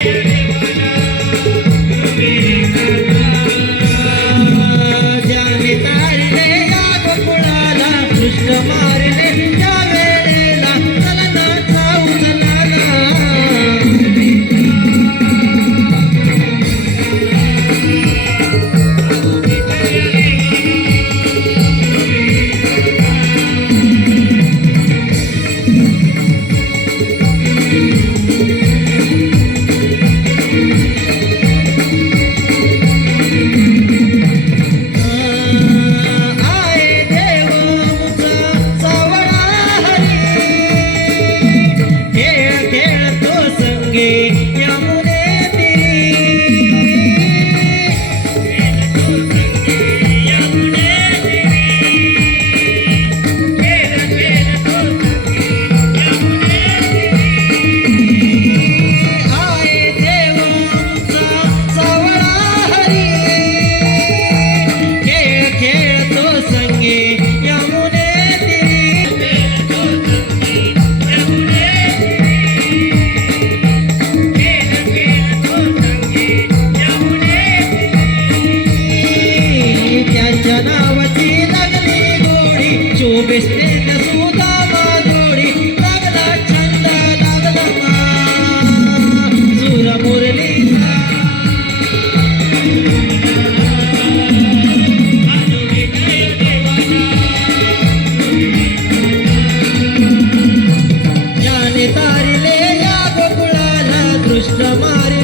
Yeah. Thank you. Krishna मारिले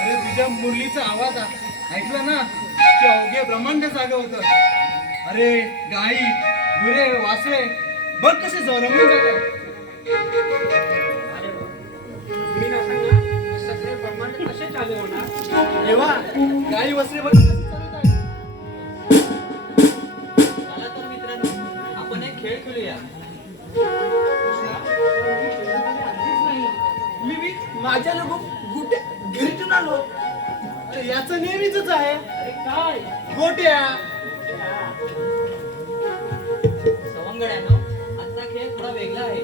अरे तुझ्या मुरलीचा आवाज ऐकला ना? की अवघे ब्रह्मांड जाग होत. अरे गाई गुरे वासरे बघ कसे ज- रमून जातात तेव्हा गाई वासरे बघ माझ्या लोक गुटे घरीतून आलो तर याचं नेहमीच आहे. अरे काय? गोट्या. सवंगड्यानो? आजचा खेळ थोडा वेगळा आहे.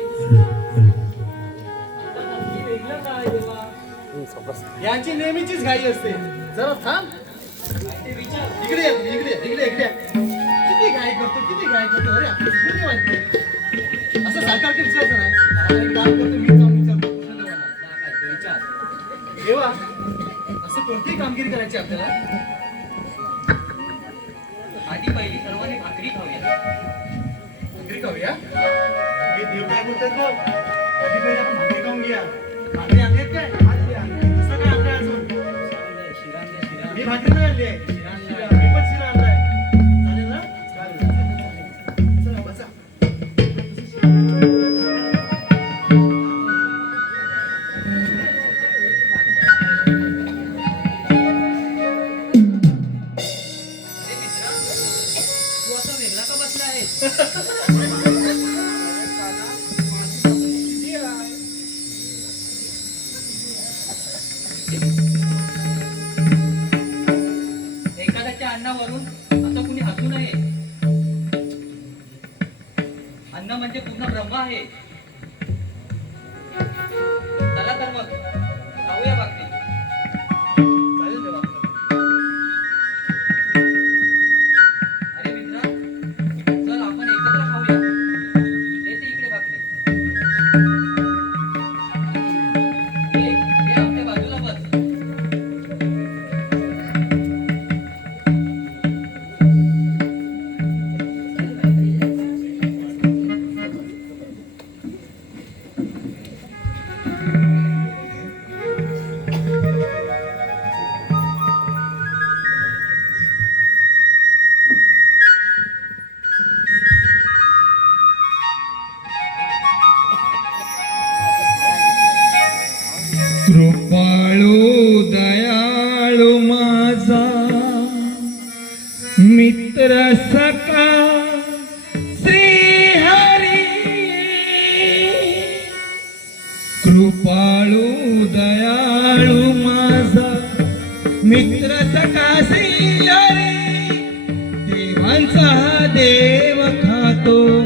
आता नक्की वेगळं काय देवा? यांची नेहमीचीच घाई असते. जरा थांब. विचार. इकडे ये, इकडे ये, इकडे इकडे किती घाई करतो किती घाई करतो. अरे आपलं सुरू वाटतंय असं विचारायचं नाही. एक काम करतो मी. कामगिरी करायची आपल्याला? आधी पहिली सर्वांनी भाकरी खाऊया. भाकरी खाऊया? हे देव काय बोलतात बघ कधी पहिले आपण भाकरी खाऊन घ्या भाकरी आणलीत काय? दुसरं काय आणलंय अजून? मी भाकरी नाही आणली. आहे. कृपाळू दयाळू माझा. मित्र सका देवांचा हा देव खातो.